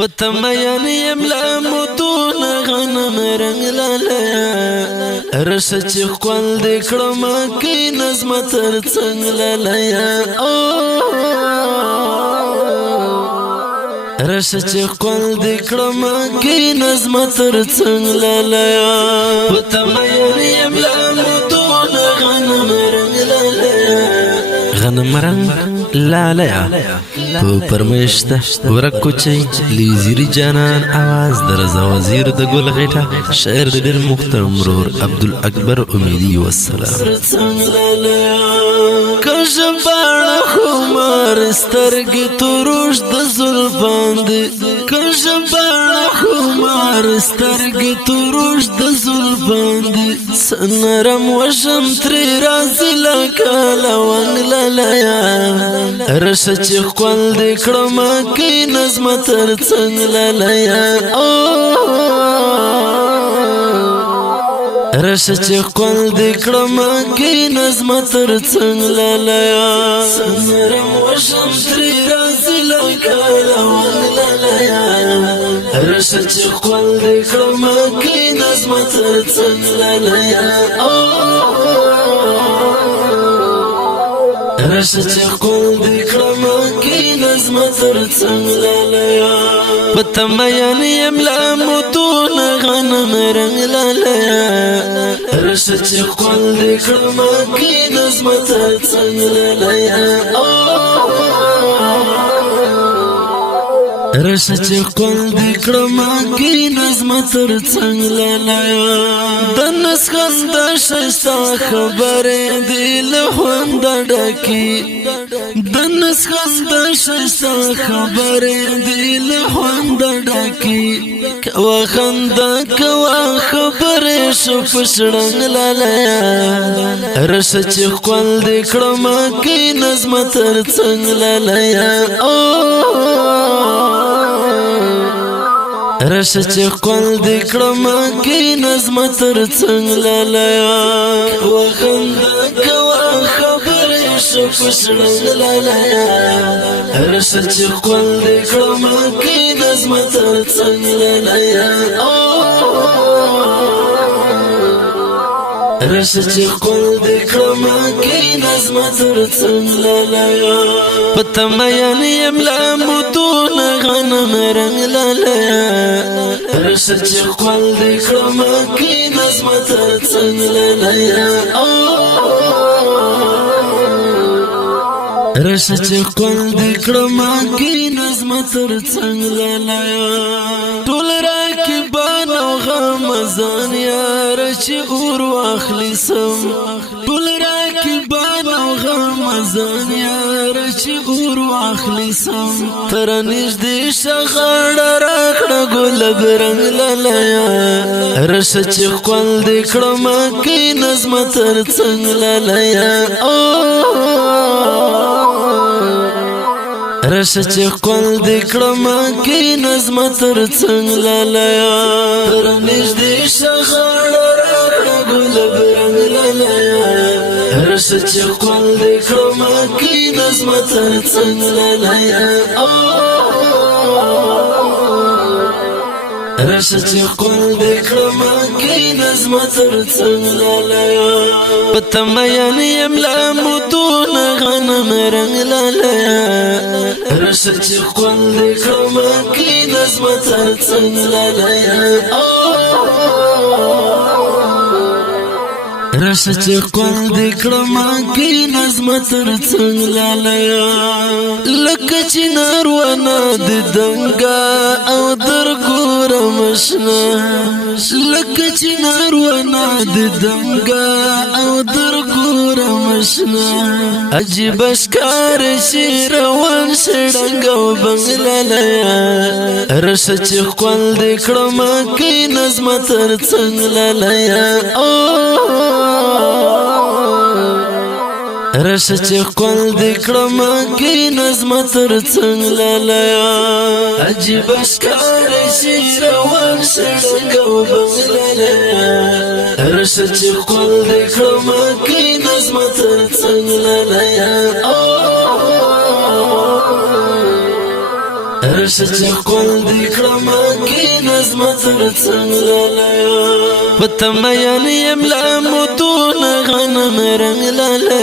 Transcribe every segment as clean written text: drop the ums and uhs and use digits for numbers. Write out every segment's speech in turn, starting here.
پتمین یملا متون غنم رنگ لالیا رشه چی خوال دکڑم کی نظم تر چنگ لالیا رشه چی خوال دکڑم کی نظم تر چنگ لالیا پتمین یملا متون غنم رنگ لالیا غنم رنگ لالیا تو پرمیشته ورکو چی لیزیری جانان آواز در رضا وزیر د گل غیٹا شعر د دیر محترم رور عبدالاکبر امیدی والسلام کشبانا خمار سترگی تروش د زلفان دی کشبانا خمار سترگی تروش د زلفان دی سنرم وشم تری رازی لکالا وانگ لالیا رشه چی خوال دکڑم کی نظم تر چنگ لالیا رشه چی خوال دکڑم کی نظم تر چنگ لالیا سنرم وشم تری رازی لکالا وانگ لالیا رشه چی خوال دکڑم کی نظم تر چنگ لالیا رشه چی خوال دکڑم کی نظم تر چنگ لالیا پتمین یملا متون غنم رنگ لالیا رشه چی خوال دکڑم کی نظم تر چنگ لالیا رشه چی خوال دکڑم کی نظم تر چنگ لالیا دنس خند شستا خبر دل خوند ڈکی دنس خند شستا خبر دل خوند ڈکی کوا خند کوا خبر شو پشڑنگ لالیا رشه چی خوال دکڑم کی نظم تر چنگ لالیا رشه چی خوال دکڑم کی نظم تر چنگ لالیا کوا خند کوا خبر شو پشڑنگ لالیا رشه چی خوال دکڑم کی نظم تر چنگ لالیا رشه چی خوال دکڑم کی نظم تر چنگ لالیا پتمین یملا متون غنم رنگ لالیا رشه چی خوال دکڑم کی نظم تر چنگ لالیا رشه چی خوال دکڑم کی نظم تر چنگ لالیا ټول راکبان او غمزان یار چی اور واخلی سم ټول راکبان او غمزان یار چی اور واخلی سم تر نږدې شغړ راکړه ګل برنګ لالیا رشه چی خوال دکړم کی نظم تر څنګ لالیا رشه چی خوال دکڑم کی نظم تر چنگ لالیا تر نږدې شغړ راکړه ګل برنګ لالیا رشه چی خوال دکړم کی نظم تر چنگ لالیا رشه چی خوال دکړم کی نظم تر چنگ لالیا پتمین یملا متون غنم رنگ لالیا رشه چی خوال دکړم کی نظم تر چنگ لالیا رشه چی خوال دکړم کی نظم تر چنگ لالیا لکه چنار ونه د دنګا او درګور مشنا لکه چنار ونه د دنګا او درګور مشنا عجیب اشکار شي روان شړنګ او بنگلالیا رشه چی خوال دکړم کی نظم تر چنگ لالیا رشه چی خوال دکړم کی نظم تر چنگ لالیا عجیب اشکار شي روان شړنګ او بنگلالیا رشه چی خوال دکړم کی نظم تر چنگ لالیا رشه چې خپل دې کړم کې نظم تر څنګ لاله په تمیان یم لا متون غنم رنگ لاله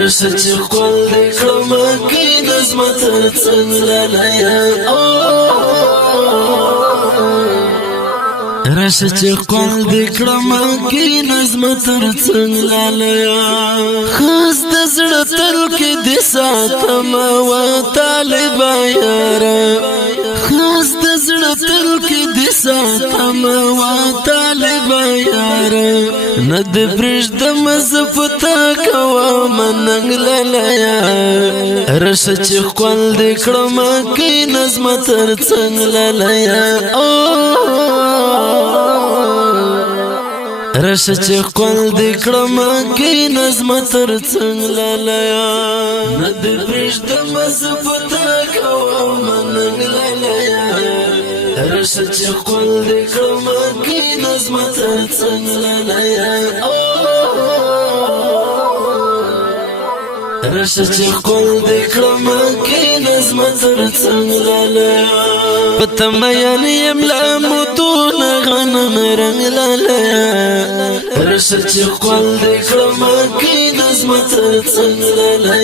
رشه چې خپل دې کړم کې نظم تر څنګ لاله رشه چې خپل دې کړم کې نظم تر څنګ لاله خاص د زړه تل کې دې ساتم و طالب یار خاص د زړه تل کې دې ساتم و طالب یار ند برج د مزپتا کوا مننګ لاله رشه چې خپل دې کړم کې نظم تر څنګ لاله رشه چې خپل دې کړم کې نظم تر څنګ لاله ند برج د مزپتا کوا مننګ لاله رشه چې خپل دې کړم کې نظم تر څنګ لاله رشه چې خپل دې کړم کې نظم تر څنګ لاله په تمیان یم لا متون غنم رنگ لاله رشه چې خپل دې کړم کې نظم تر څنګ لاله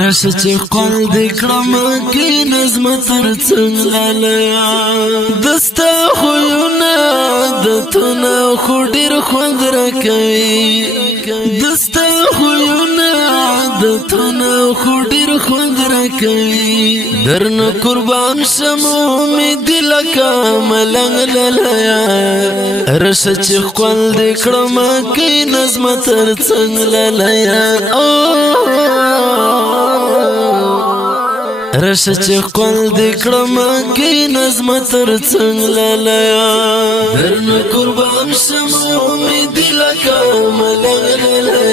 رشه چې خپل دې کړم کې نظم تر څنګ لاله دستا خوونه د تونه خو ډېر خوند راکوي دستا خوونه د تونه خو ډېر خوند راکوي درنه قربان شمو مې دل کا ملنګ لاله رشه چې خپل دې کړم کې نظم تر څنګ لاله رشه چې خپل دې کړم کې نظم تر څنګ لاله درنه قربان شمو مې دل کا ملنګ لاله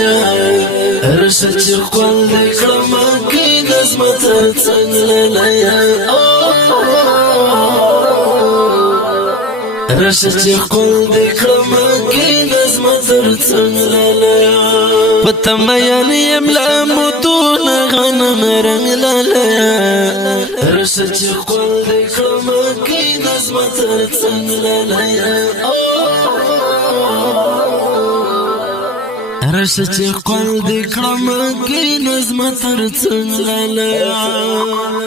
رشه چې خپل دې کړم کې نظم تر څنګ لاله رشه چې خپل دې کړم کې نظم تر څنګ لاله په تمیان یم لا متون غنم رنگ لاله رشه چې خپل دې کړم کې نظم تر څنګ لاله رشه چې خپل دې کړم کې نظم تر څنګ لاله